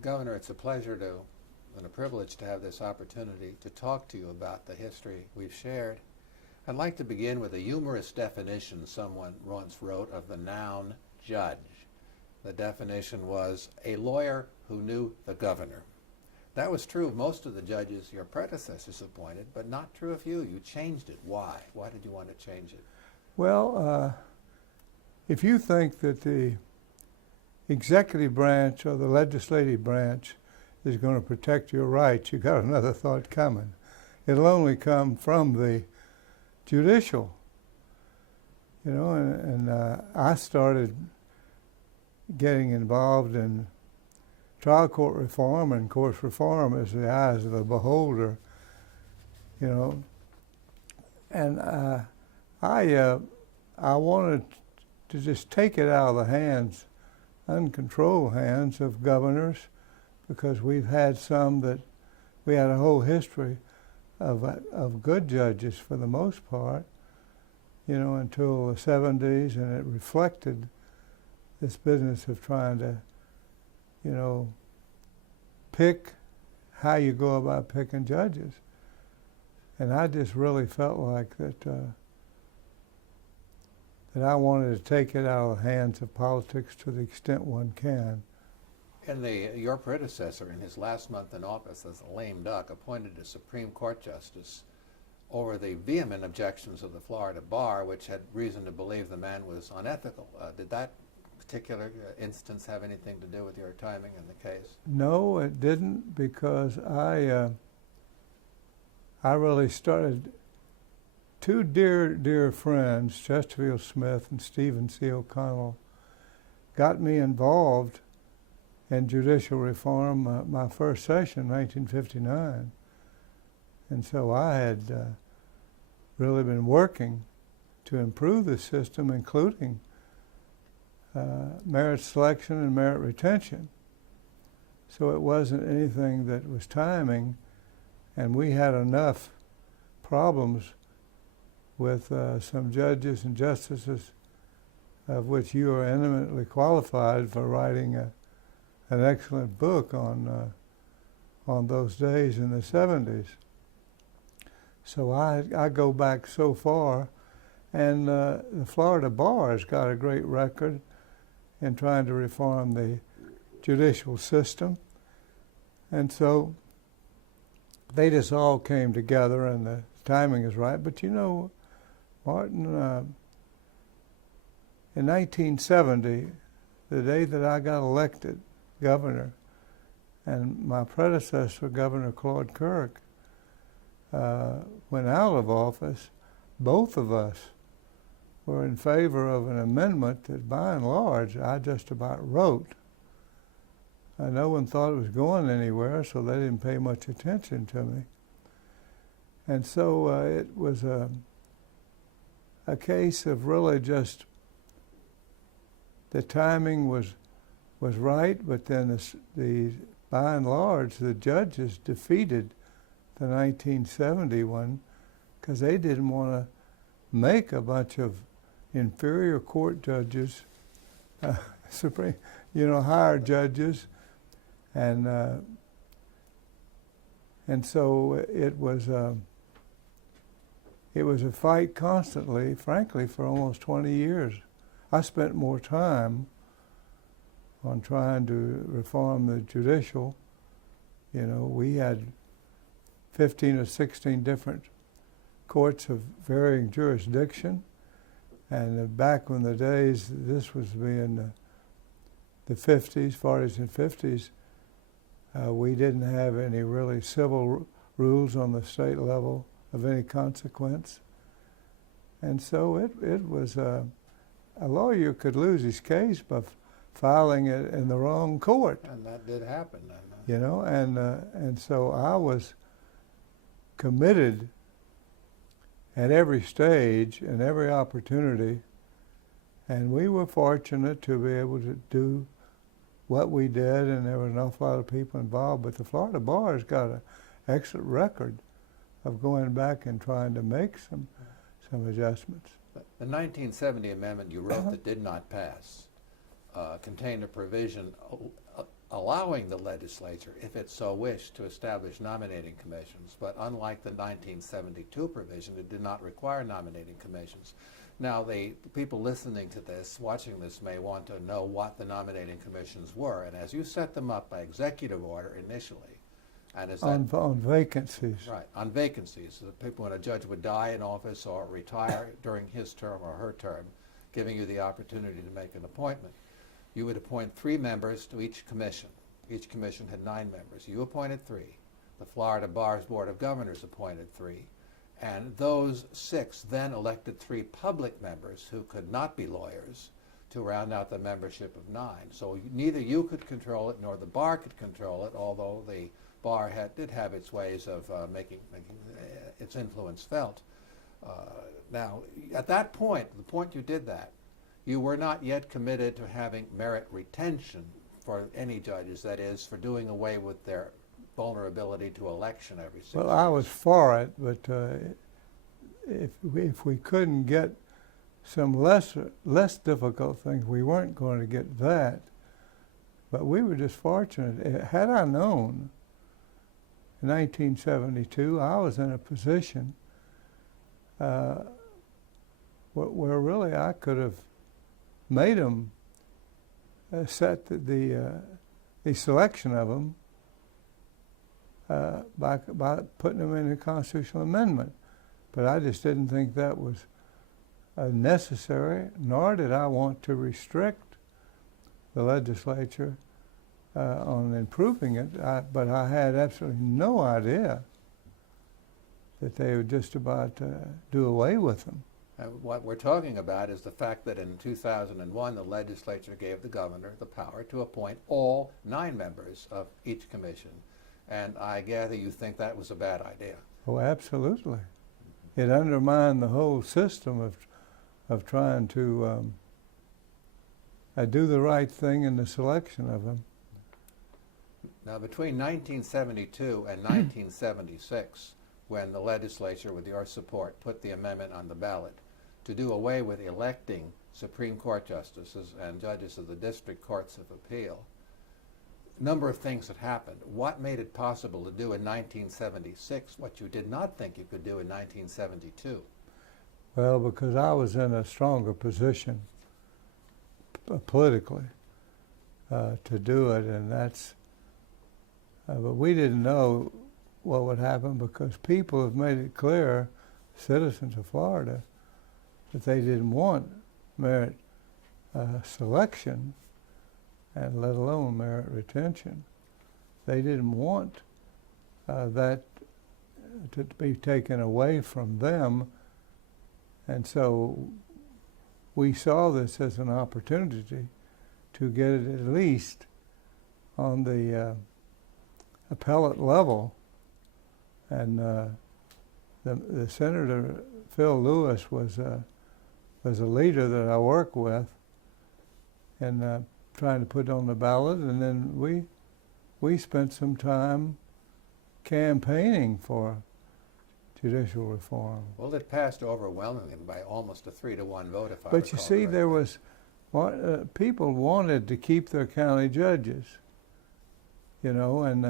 Governor, it's a pleasure and a privilege to have this opportunity to talk to you about the history we've shared. I'd like to begin with a humorous definition someone once wrote of the noun judge. The definition was a lawyer who knew the governor. That was true of most of the judges your predecessors appointed, but not true of you. You changed it. Why? Why did you want to change it? Well, if you think that the executive branch or the legislative branch is going to protect your rights, you got another thought coming. It'll only come from the judicial, and I started getting involved in trial court reform, and of course reform is the eyes of the beholder, and I wanted to just take it out of the hands, uncontrolled hands of governors, because we've had some that we had a whole history of good judges for the most part, until the 70s, and it reflected this business of trying to, pick how you go about picking judges. And I just really felt like that I wanted to take it out of the hands of politics to the extent one can. And your predecessor, in his last month in office as a lame duck, appointed a Supreme Court justice over the vehement objections of the Florida bar, which had reason to believe the man was unethical. Did that particular instance have anything to do with your timing in the case? No, it didn't, because I really started. Two dear friends, Chesterfield Smith and Stephen C. O'Connell, got me involved in judicial reform my first session, 1959. And so I had really been working to improve the system, including merit selection and merit retention. So it wasn't anything that was timing, and we had enough problems with some judges and justices, of which you are eminently qualified for writing an excellent book on those days in the 70s. So I go back so far, and the Florida bar has got a great record in trying to reform the judicial system. And so they just all came together, and the timing is right. But Martin, in 1970, the day that I got elected governor, and my predecessor, Governor Claude Kirk, went out of office, both of us were in favor of an amendment that, by and large, I just about wrote. No one thought it was going anywhere, so they didn't pay much attention to me. And so it was a case of really just the timing was right, but then by and large, the judges defeated the 1970 one because they didn't want to make a bunch of inferior court judges, higher judges, and so it was a fight constantly, frankly, for almost 20 years. I spent more time on trying to reform the judicial. We had 15 or 16 different courts of varying jurisdiction. And back when the days, this was being the 50s, 40s and 50s, we didn't have any really civil rules on the state level of any consequence. And so it was, a lawyer could lose his case by filing it in the wrong court. And that did happen then. And so I was committed at every stage and every opportunity, and we were fortunate to be able to do what we did, and there were an awful lot of people involved, but the Florida bar has got an excellent record of going back and trying to make some adjustments. The 1970 amendment you wrote that did not pass contained a provision allowing the legislature, if it so wished, to establish nominating commissions. But unlike the 1972 provision, it did not require nominating commissions. Now, the people listening to this, watching this, may want to know what the nominating commissions were. And as you set them up by executive order initially, and is that on vacancies. right, on vacancies, so the people, when a judge would die in office or retire during his term or her term, giving you the opportunity to make an appointment. You would appoint 3 members to each commission. Each commission had 9 members. You appointed 3. The Florida Bar's Board of Governors appointed 3. And those 6 then elected 3 public members who could not be lawyers to round out the membership of 9. So neither you could control it nor the bar could control it, although the bar did have its ways of making its influence felt. Now, at that point, the point you did that, you were not yet committed to having merit retention for any judges, that is, for doing away with their vulnerability to election every 6 years. Well, I was for it, but if we couldn't get some less difficult things, we weren't going to get that. But we were just fortunate. Had I known in 1972, I was in a position where really I could have made them set the selection of them by putting them in a constitutional amendment. But I just didn't think that was necessary, nor did I want to restrict the legislature on improving it. But I had absolutely no idea that they would just about do away with them. What we're talking about is the fact that in 2001, the legislature gave the governor the power to appoint all 9 members of each commission. And I gather you think that was a bad idea. Oh, absolutely. It undermined the whole system of trying to do the right thing in the selection of them. Now, between 1972 and 1976, when the legislature, with your support, put the amendment on the ballot to do away with electing Supreme Court justices and judges of the district courts of appeal, a number of things had happened. What made it possible to do in 1976 what you did not think you could do in 1972? Well, because I was in a stronger position politically to do it, and that's, but we didn't know what would happen because people have made it clear, citizens of Florida, that they didn't want merit selection, and let alone merit retention. They didn't want that to be taken away from them, and so we saw this as an opportunity to get it at least on the appellate level. And the Senator Phil Lewis was a leader that I worked with in trying to put on the ballot, and then we spent some time campaigning for judicial reform. Well, it passed overwhelmingly by almost a 3-to-1 vote, if I But you recall see, correctly. there was people wanted to keep their county judges, you know, and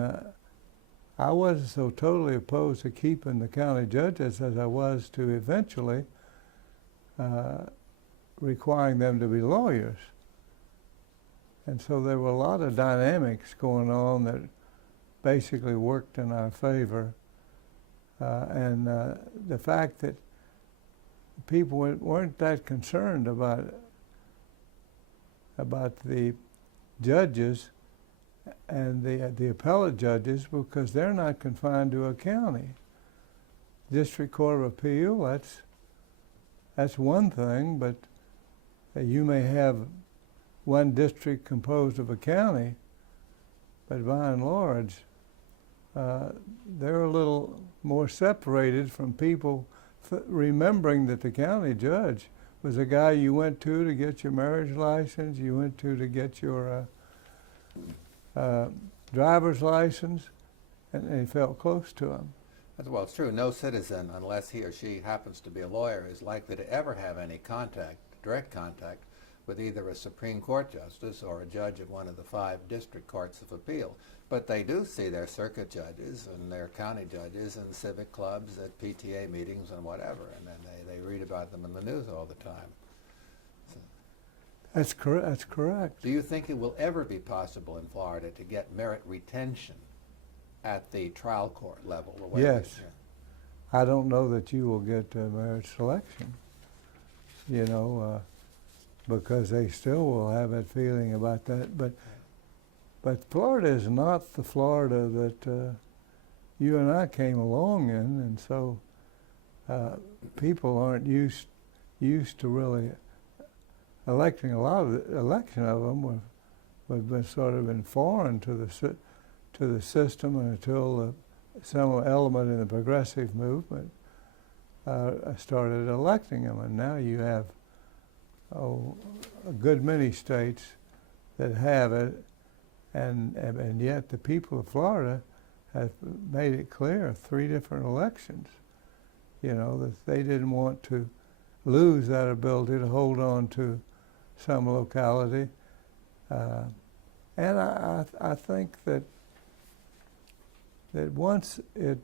I wasn't so totally opposed to keeping the county judges as I was to eventually requiring them to be lawyers. And so there were a lot of dynamics going on that basically worked in our favor. And the fact that people weren't that concerned about the judges and the appellate judges, because they're not confined to a county. District Court of Appeal, that's one thing, but you may have one district composed of a county, but by and large, they're a little more separated from people remembering that the county judge was a guy you went to get your marriage license, you went to get your driver's license, and they felt close to him. Well, it's true. No citizen, unless he or she happens to be a lawyer, is likely to ever have any contact, direct contact, with either a Supreme Court justice or a judge of one of the 5 district courts of appeal. But they do see their circuit judges and their county judges in civic clubs, at PTA meetings and whatever, and then they read about them in the news all the time. That's correct. That's correct. Do you think it will ever be possible in Florida to get merit retention at the trial court level? Or Yes. I don't know that you will get merit selection, because they still will have that feeling about that. But Florida is not the Florida that you and I came along in, and so people aren't used to really electing. A lot of the election of them have been sort of been foreign to the system until some element in the progressive movement started electing them, and now you have a good many states that have it, and yet the people of Florida have made it clear 3 different elections, that they didn't want to lose that ability to hold on to some locality, and I think that once it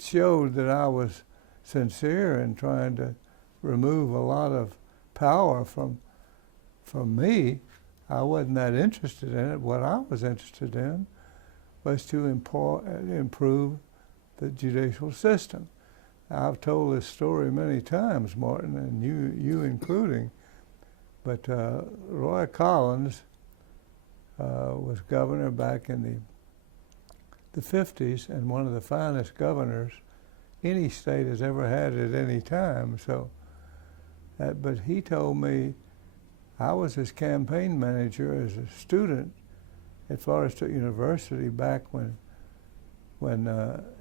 showed that I was sincere in trying to remove a lot of power from me. I wasn't that interested in it. What I was interested in was to improve the judicial system. I've told this story many times, Martin, and you including, but Roy Collins was governor back in the 50s, and one of the finest governors any state has ever had at any time. So, but he told me, I was his campaign manager as a student at Florida State University back when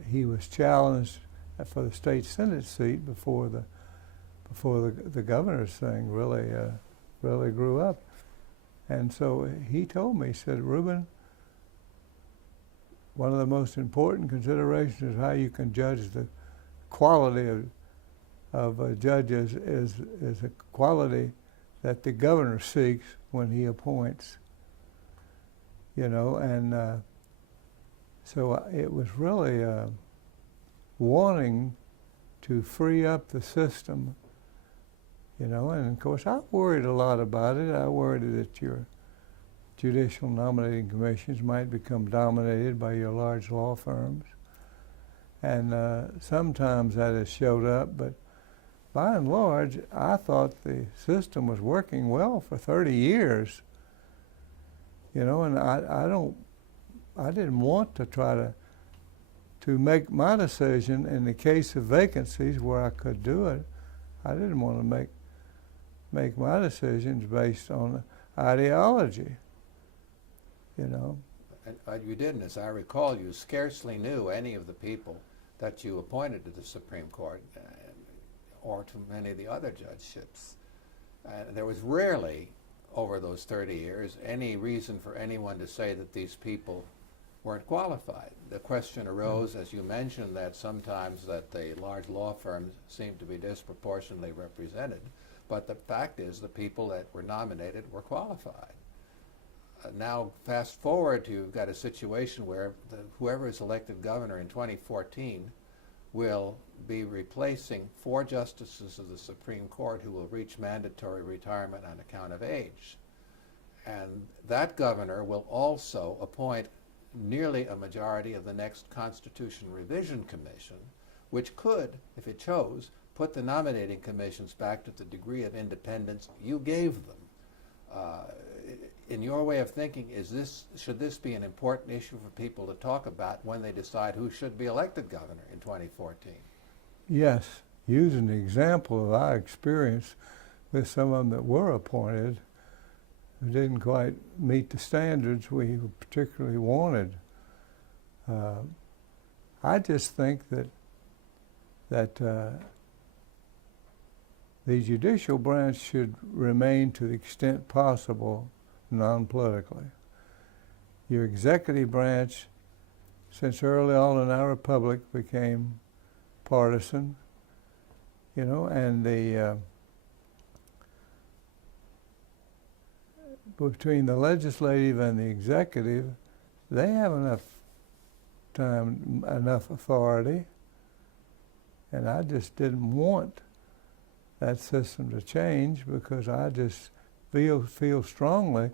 he was challenged for the state senate seat before the governor's thing really grew up. And so he told me, he said, Reubin, one of the most important considerations is how you can judge the quality of judges is a quality that the governor seeks when he appoints, and so it was really wanting to free up the system, and of course I worried a lot about it. I worried that your judicial nominating commissions might become dominated by your large law firms, and sometimes that has showed up, but by and large, I thought the system was working well for 30 years, and I didn't want to try to make my decision in the case of vacancies where I could do it. I didn't want to make my decisions based on ideology, And you didn't, as I recall, you scarcely knew any of the people that you appointed to the Supreme Court, or to many of the other judgeships. There was rarely, over those 30 years, any reason for anyone to say that these people weren't qualified. The question arose, as you mentioned, that sometimes that the large law firms seemed to be disproportionately represented, but the fact is the people that were nominated were qualified. Now, fast forward, you've got a situation where whoever is elected governor in 2014 will be replacing 4 justices of the Supreme Court who will reach mandatory retirement on account of age. And that governor will also appoint nearly a majority of the next Constitution Revision Commission, which could, if it chose, put the nominating commissions back to the degree of independence you gave them. In your way of thinking, should this be an important issue for people to talk about when they decide who should be elected governor in 2014? Yes, use an example of our experience with some of them that were appointed who didn't quite meet the standards we particularly wanted. I just think that the judicial branch should remain, to the extent possible, non-politically. Your executive branch, since early on in our republic, became partisan, and between the legislative and the executive, they have enough time, enough authority, and I just didn't want that system to change because I just feel strongly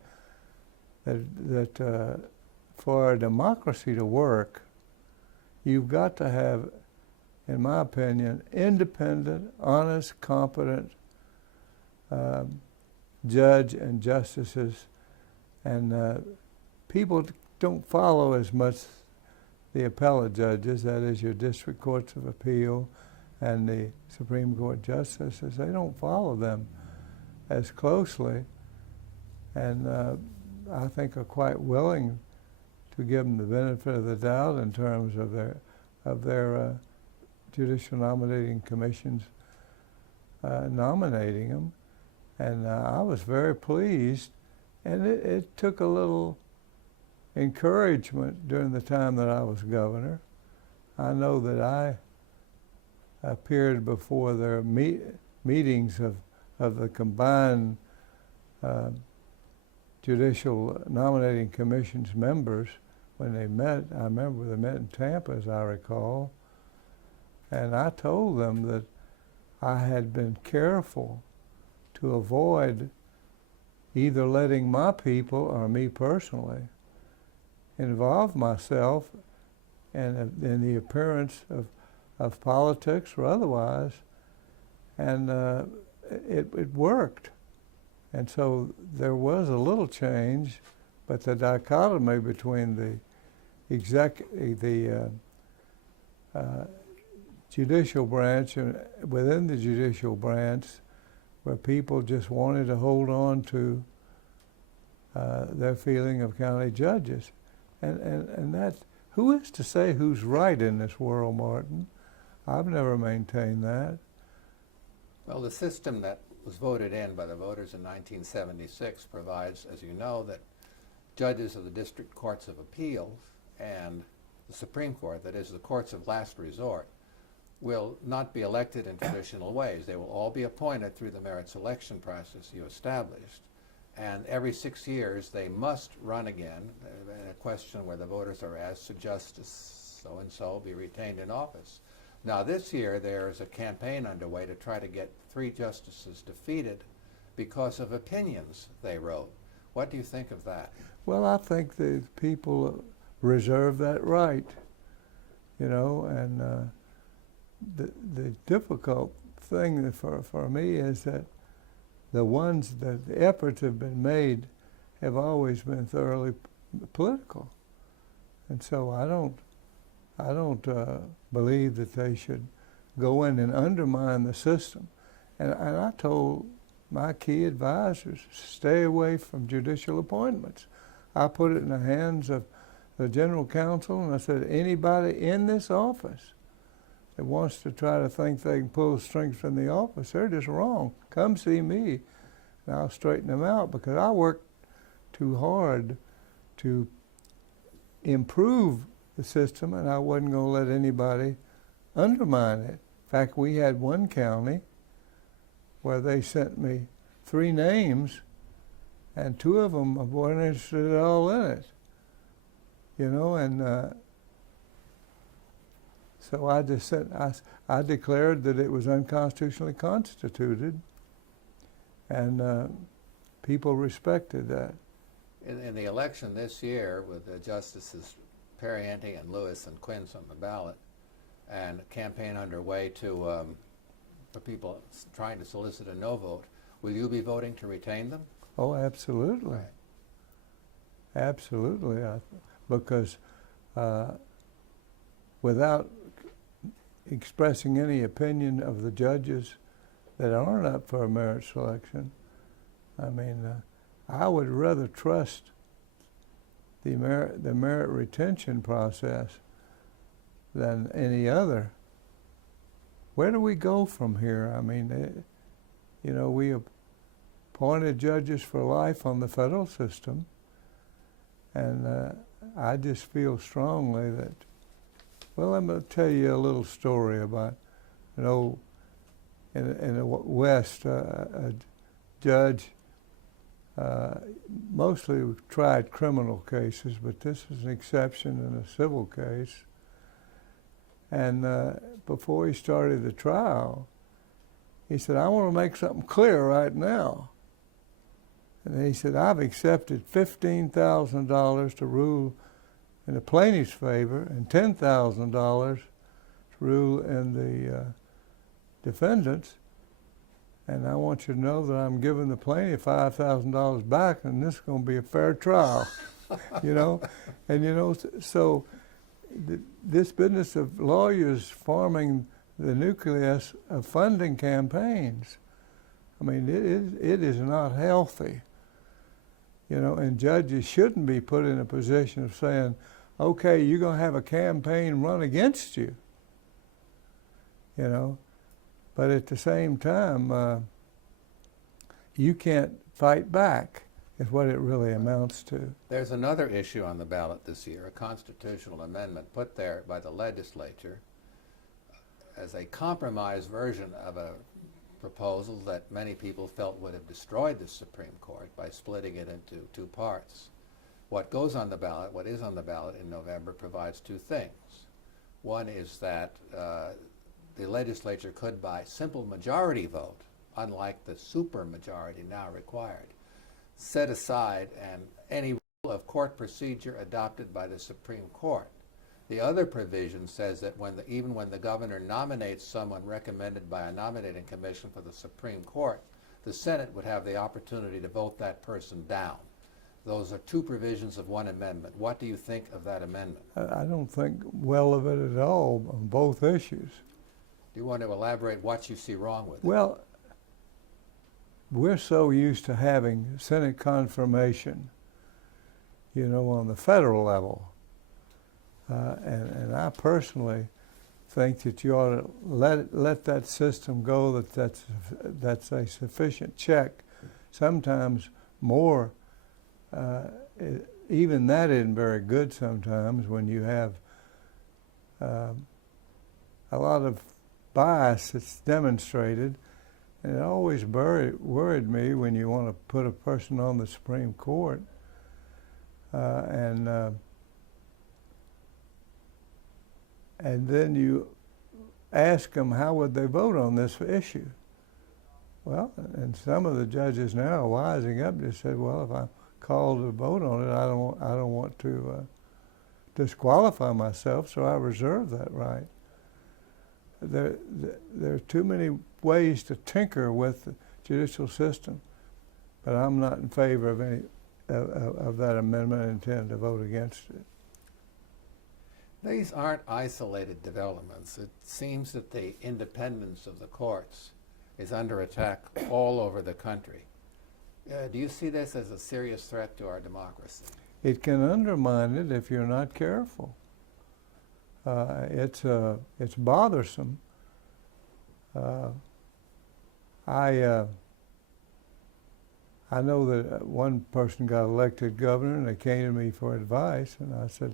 that for a democracy to work, you've got to have, in my opinion, independent, honest, competent judge and justices, and people don't follow as much the appellate judges, that is your district courts of appeal and the Supreme Court justices. They don't follow them as closely, and I think are quite willing to give them the benefit of the doubt in terms of their judicial nominating commissions nominating them. And I was very pleased, and it took a little encouragement during the time that I was governor. I know that I appeared before their meetings of the combined judicial nominating commission's members when they met. I remember they met in Tampa, as I recall, and I told them that I had been careful to avoid either letting my people or me personally involve myself in the appearance of politics or otherwise, and it worked. And so there was a little change, but the dichotomy between the judicial branch and within the judicial branch, where people just wanted to hold on to their feeling of county judges. And that, who is to say who's right in this world, Martin? I've never maintained that. Well, the system that was voted in by the voters in 1976 provides, as you know, that judges of the district courts of appeals and the Supreme Court, that is the courts of last resort, will not be elected in traditional ways. They will all be appointed through the merit selection process you established. And every 6 years, they must run again in a question where the voters are asked, should Justice so-and-so be retained in office? Now this year, there is a campaign underway to try to get 3 justices defeated because of opinions they wrote. What do you think of that? Well, I think the people reserve that right, you know, and the difficult thing for me is that the efforts have been made have always been thoroughly political, and so I don't believe that they should go in and undermine the system. And I told my key advisors, stay away from judicial appointments. I put it in the hands of the general counsel, and I said, anybody in this office that wants to try to think they can pull strings from the office, they're just wrong. Come see me, and I'll straighten them out, because I worked too hard to improve the system, and I wasn't going to let anybody undermine it. In fact, we had one county where they sent me 3 names, and 2 of them weren't interested at all in it. You know, and so I just said, I declared that it was unconstitutionally constituted, and people respected that. In the election this year, with Justices Perrienti and Lewis and Quince on the ballot, and a campaign underway to for people trying to solicit a no vote, will you be voting to retain them? Oh, absolutely. Right. Absolutely, because without expressing any opinion of the judges that aren't up for a merit selection, I mean, I would rather trust the merit retention process than any other. Where do we go from here? I mean, you know, we appointed judges for life on the federal system, and I just feel strongly that, well, I'm going to tell you a little story about an old, in the West, a judge Mostly we've tried criminal cases, but this is an exception in a civil case. And before he started the trial, he said, I want to make something clear right now. And he said, I've accepted $15,000 to rule in the plaintiff's favor and $10,000 to rule in the defendant's. And I want you to know that I'm giving the plaintiff $5,000 back, and this is going to be a fair trial, you know. And you know, so this business of lawyers forming the nucleus of funding campaigns, I mean, it is not healthy, you know. And judges shouldn't be put in a position of saying, "Okay, you're going to have a campaign run against you," you know. But at the same time, you can't fight back, is what it really amounts to. There's another issue on the ballot this year, a constitutional amendment put there by the legislature as a compromise version of a proposal that many people felt would have destroyed the Supreme Court by splitting it into two parts. What goes on the ballot, what is on the ballot in November, provides two things. One is that the legislature could, by simple majority vote, unlike the supermajority now required, set aside any rule of court procedure adopted by the Supreme Court. The other provision says that even when the governor nominates someone recommended by a nominating commission for the Supreme Court, the Senate would have the opportunity to vote that person down. Those are two provisions of one amendment. What do you think of that amendment? I don't think well of it at all on both issues. Do you want to elaborate what you see wrong with it? Well, we're so used to having Senate confirmation, you know, on the federal level. And I personally think that you ought to let that system go, that's a sufficient check. Sometimes more, even that isn't very good sometimes when you have a lot of bias that's demonstrated. And it always worried me when you want to put a person on the Supreme Court and then you ask them how would they vote on this issue. Well, and some of the judges now are wising up. Just said, well, if I'm called to vote on it, I don't want to disqualify myself, so I reserve that right. There are too many ways to tinker with the judicial system, but I'm not in favor of any of that amendment and intend to vote against it. These aren't isolated developments. It seems that the independence of the courts is under attack all over the country. Do you see this as a serious threat to our democracy? It can undermine it if you're not careful. It's bothersome. I know that one person got elected governor and they came to me for advice, and I said,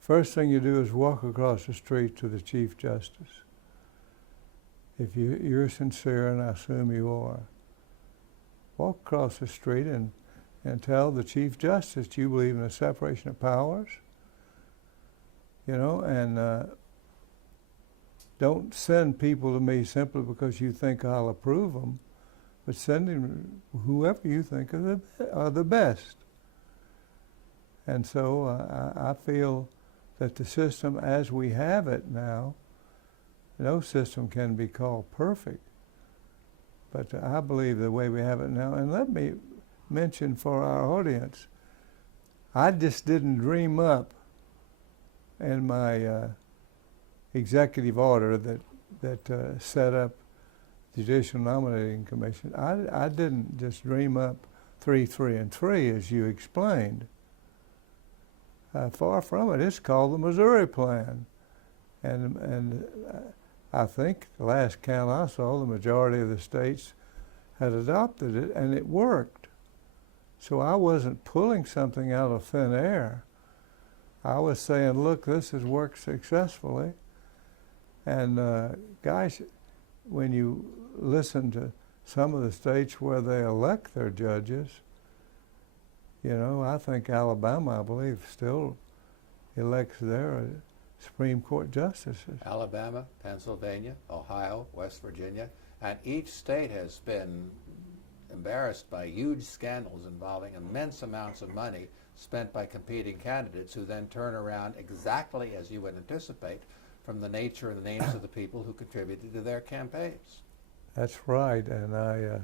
first thing you do is walk across the street to the Chief Justice. If you're sincere, and I assume you are, walk across the street and tell the Chief Justice you believe in the separation of powers, you know, and don't send people to me simply because you think I'll approve them, but send them whoever you think are the best. And so I feel that the system as we have it now, no system can be called perfect, but I believe the way we have it now, and let me mention for our audience, I just didn't dream up in my executive order that set up the Judicial Nominating Commission. I didn't just dream up 3, 3, and 3 as you explained. Far from it. It's called the Missouri Plan, and I think the last count I saw, the majority of the states had adopted it, and it worked. So I wasn't pulling something out of thin air. I was saying, look, this has worked successfully. And guys, when you listen to some of the states where they elect their judges, You know, I think Alabama, I believe, still elects their Supreme Court justices. Alabama, Pennsylvania, Ohio, West Virginia, and each state has been embarrassed by huge scandals involving immense amounts of money spent by competing candidates who then turn around exactly as you would anticipate from the nature and the names of the people who contributed to their campaigns. That's right, and I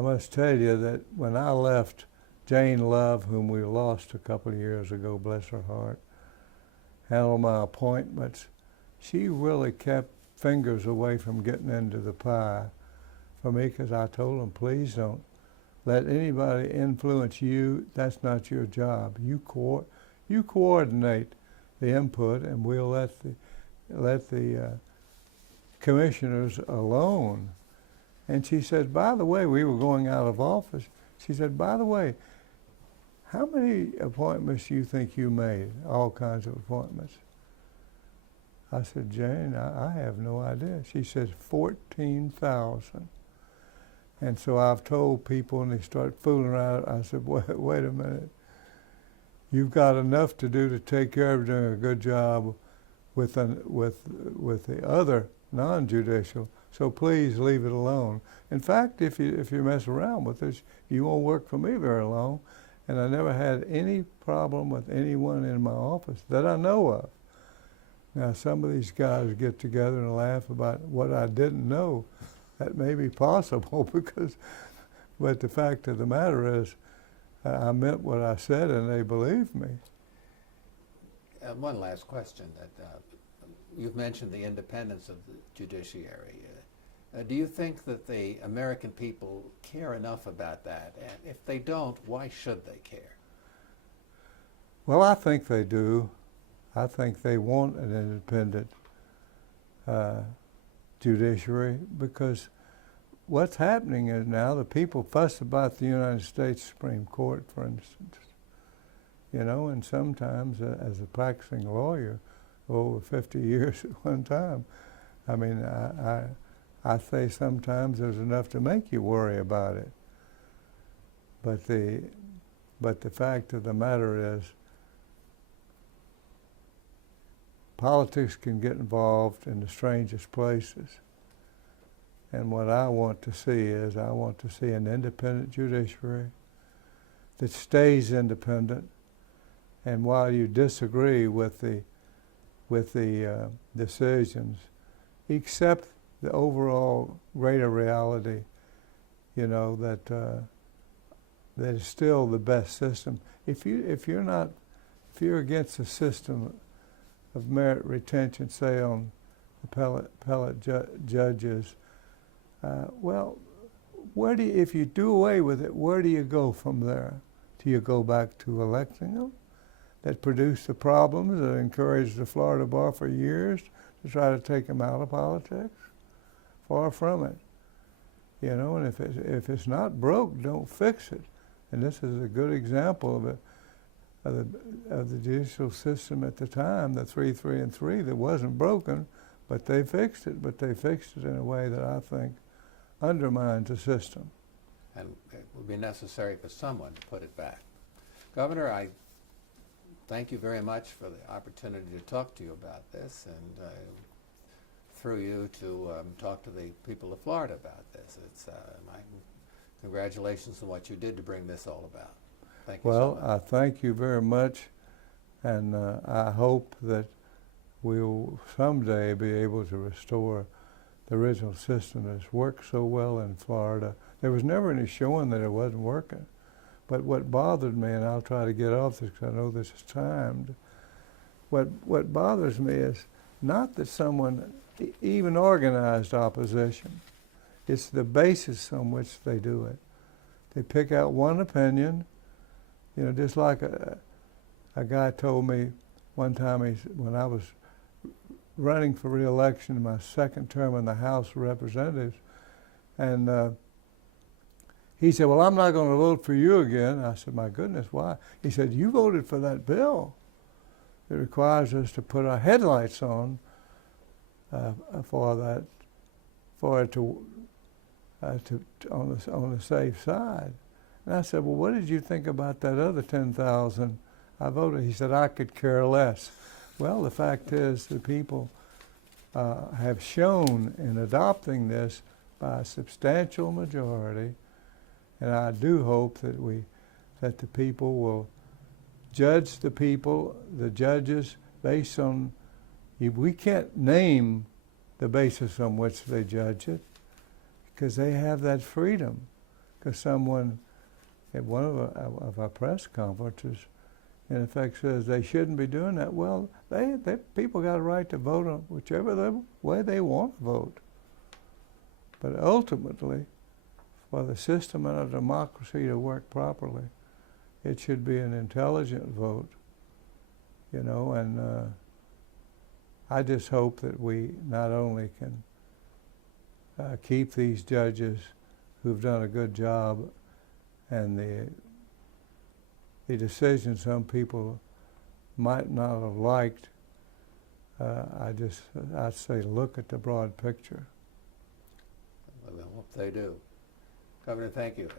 must tell you that when I left, Jane Love, whom we lost a couple of years ago, bless her heart, handled my appointments. She really kept fingers away from getting into the pie for me, because I told them, please don't let anybody influence you. That's not your job. You coordinate the input, and we'll let the commissioners alone. And she said, by the way, we were going out of office. She said, by the way, how many appointments do you think you made? All kinds of appointments. I said, Jane, I have no idea. She says, 14,000. And so I've told people, and they start fooling around. I said, wait a minute. You've got enough to do to take care of doing a good job with the other non-judicial. So please leave it alone. In fact, if you mess around with this, you won't work for me very long. And I never had any problem with anyone in my office that I know of. Now, some of these guys get together and laugh about what I didn't know. That may be possible, but the fact of the matter is, I meant what I said, and they believed me. One last question. You've mentioned the independence of the judiciary. Do you think that the American people care enough about that? And if they don't, why should they care? Well, I think they do. I think they want an independent judiciary, because what's happening is now the people fuss about the United States Supreme Court, for instance. You know, and sometimes as a practicing lawyer, over 50 years at one time, I mean, I say sometimes there's enough to make you worry about it. But the fact of the matter is, politics can get involved in the strangest places. And what I want to see is, I want to see an independent judiciary that stays independent. And while you disagree with the decisions, accept the overall greater reality, you know, that that is still the best system. If you're against a system of merit retention, say on appellate judges, well, if you do away with it, where do you go from there? Do you go back to electing them that produced the problems that encouraged the Florida bar for years to try to take them out of politics? Far from it. You know, and if it's not broke, don't fix it. And this is a good example of the judicial system at the time, the 3-3-3, that wasn't broken, but they fixed it. But they fixed it in a way that I think undermines the system. And it would be necessary for someone to put it back. Governor, I thank you very much for the opportunity to talk to you about this, and through you to talk to the people of Florida about this. It's my congratulations on what you did to bring this all about. Thank you so much. Well, I thank you very much, and I hope that we'll someday be able to restore the original system that's worked so well in Florida. There was never any showing that it wasn't working. But what bothered me, and I'll try to get off this because I know this is timed, what bothers me is not that someone even organized opposition. It's the basis on which they do it. They pick out one opinion, you know, just like a guy told me one time, when I was running for re-election in my second term in the House of Representatives, and he said, well, I'm not going to vote for you again. I said, my goodness, why? He said, you voted for that bill. It requires us to put our headlights on on the safe side. And I said, well, what did you think about that other 10,000 I voted? He said, I could care less. Well, the fact is the people have shown in adopting this by a substantial majority, and I do hope that the people will judge the judges, based on, we can't name the basis on which they judge it, because they have that freedom. Because someone at one of our press conferences, in effect, says they shouldn't be doing that. Well, people got a right to vote on whichever way they want to vote. But ultimately, for the system and a democracy to work properly, it should be an intelligent vote, and I just hope that we not only can keep these judges who've done a good job, and the decision some people might not have liked, I'd say look at the broad picture. I hope they do. Governor, thank you.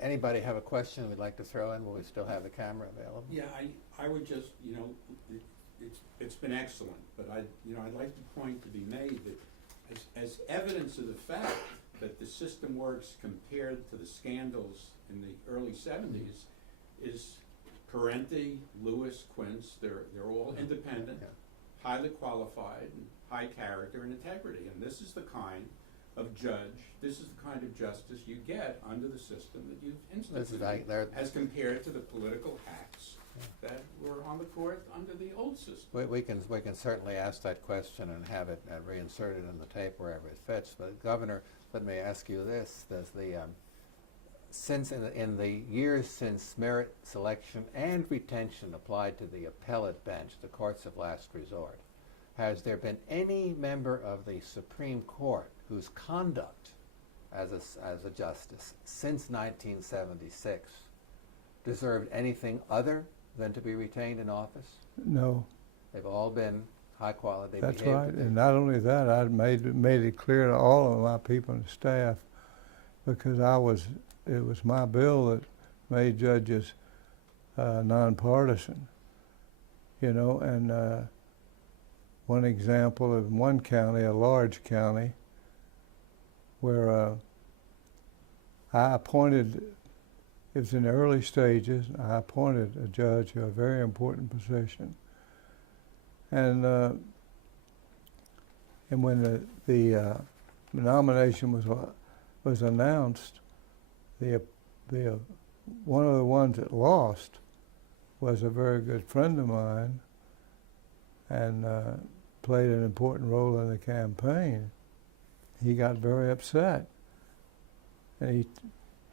Anybody have a question we'd like to throw in? Will we still have the camera available? Yeah, I would just, it's been excellent, but I'd like the point to be made that as evidence of the fact that the system works compared to the scandals in the early 70s is Parenti, Lewis, Quince, they're all independent, highly qualified, and high character and integrity, and this is the kind of justice you get under the system that you've instituted, as compared to the political hacks that were on the court under the old system. We can certainly ask that question and have it reinserted in the tape wherever it fits. But Governor, let me ask you this: Does since in the years since merit selection and retention applied to the appellate bench, the courts of last resort, has there been any member of the Supreme Court whose conduct as a justice since 1976 deserved anything other than to be retained in office? No. They've all been high quality. That's right, and not only that, I made it clear to all of my people and staff, because it was my bill that made judges nonpartisan, and one example of one county, a large county, where I appointed, it was in the early stages, I appointed a judge to a very important position. And when the nomination was announced, one of the ones that lost was a very good friend of mine, and played an important role in the campaign. He got very upset, and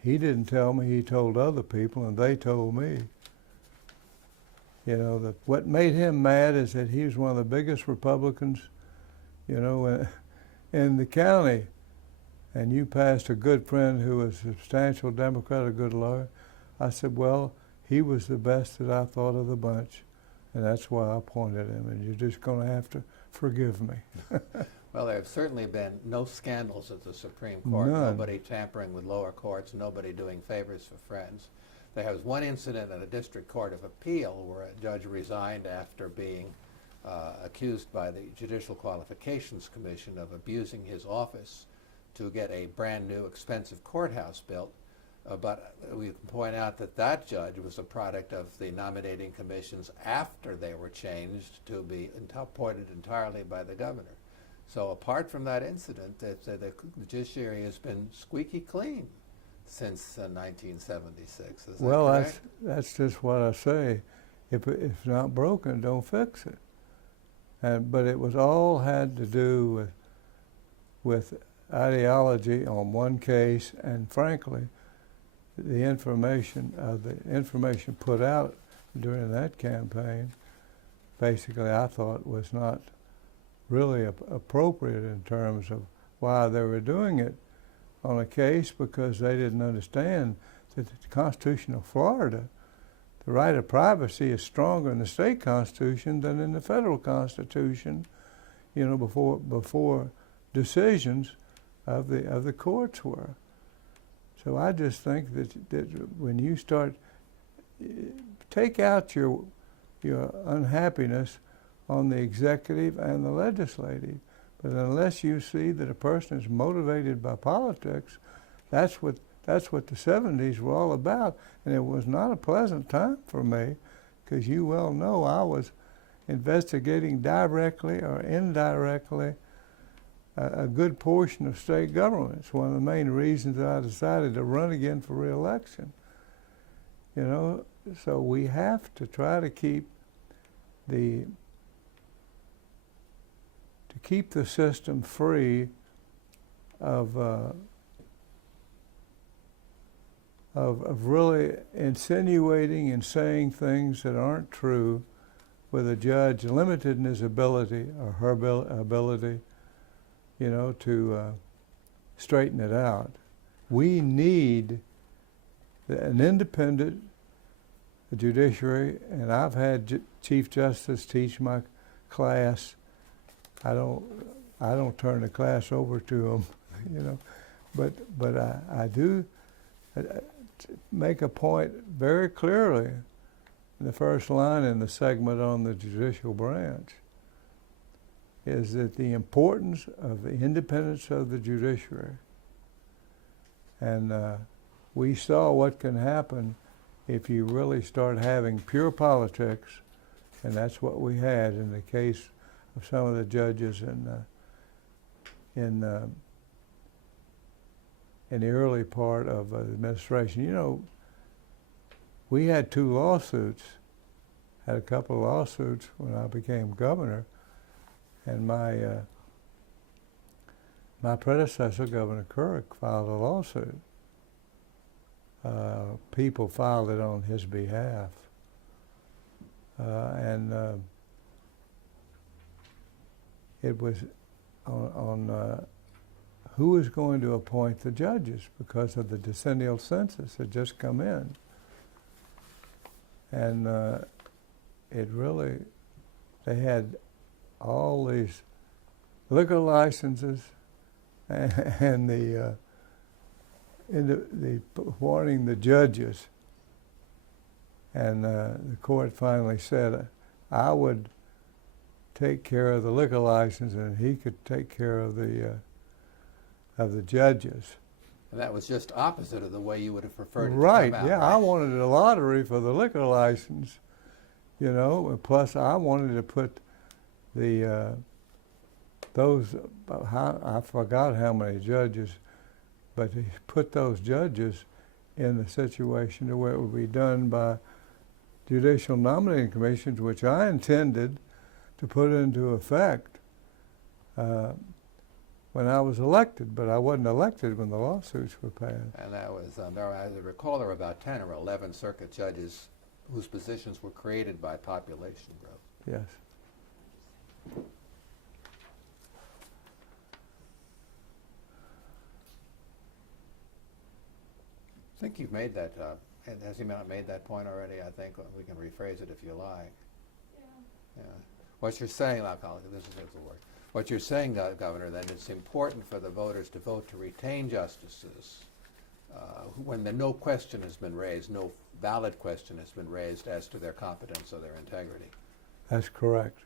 he didn't tell me, he told other people, and they told me. What made him mad is that he was one of the biggest Republicans, in the county, and you passed a good friend who was a substantial Democrat, a good lawyer. I said, well, he was the best that I thought of the bunch, and that's why I appointed him, and you're just going to have to forgive me. Well, there have certainly been no scandals at the Supreme Court. None. Nobody tampering with lower courts, nobody doing favors for friends. There was one incident at a district court of appeal where a judge resigned after being accused by the Judicial Qualifications Commission of abusing his office to get a brand new expensive courthouse built. But we can point out that judge was a product of the nominating commissions after they were changed to be appointed entirely by the governor. So apart from that incident, the judiciary has been squeaky clean since 1976. Is that correct? That's just what I say. If it's not broken, don't fix it. But it was all had to do with ideology on one case, and frankly, the information put out during that campaign, basically I thought was not really appropriate in terms of why they were doing it on a case, because they didn't understand that the Constitution of Florida, the right of privacy is stronger in the state constitution than in the federal constitution, before decisions of the courts were. So I just think that when you start, take out your unhappiness on the executive and the legislative, but unless you see that a person is motivated by politics, that's what the 70s were all about. And it was not a pleasant time for me, because you well know I was investigating directly or indirectly a good portion of state government. It's one of the main reasons that I decided to run again for re-election. You know, so we have to try to keep the system free of really insinuating and saying things that aren't true, with a judge limited in his ability or her ability, you know, to straighten it out. We need an independent judiciary, and I've had Chief Justice teach my class. I don't turn the class over to them, you know, but I do make a point very clearly in the first line in the segment on the judicial branch, is that the importance of the independence of the judiciary. And we saw what can happen if you really start having pure politics, and that's what we had in the case of some of the judges in the early part of the administration. You know, we had 2 lawsuits, had a couple of lawsuits when I became governor, and my predecessor, Governor Currick, filed a lawsuit. People filed it on his behalf. And it was on who was going to appoint the judges, because of the decennial census had just come in. And it really, they had all these liquor licenses and the warning the judges. And the court finally said, I would take care of the liquor license, and he could take care of the judges. And that was just opposite of the way you would have preferred it Right, to come out. yeah, Right? I wanted a lottery for the liquor license, you know, plus I wanted to put the, I forgot how many judges, but he put those judges in the situation to where it would be done by judicial nominating commissions, which I intended to put into effect when I was elected, but I wasn't elected when the lawsuits were passed. And that was, I recall there were about 10 or 11 circuit judges whose positions were created by population growth. Yes. I think you've made that, has he not made that point already? I think we can rephrase it if you like. Yeah. What you're saying, this is the word. What you're saying, Governor, then it's important for the voters to vote to retain justices when no question has been raised, no valid question has been raised as to their competence or their integrity. That's correct.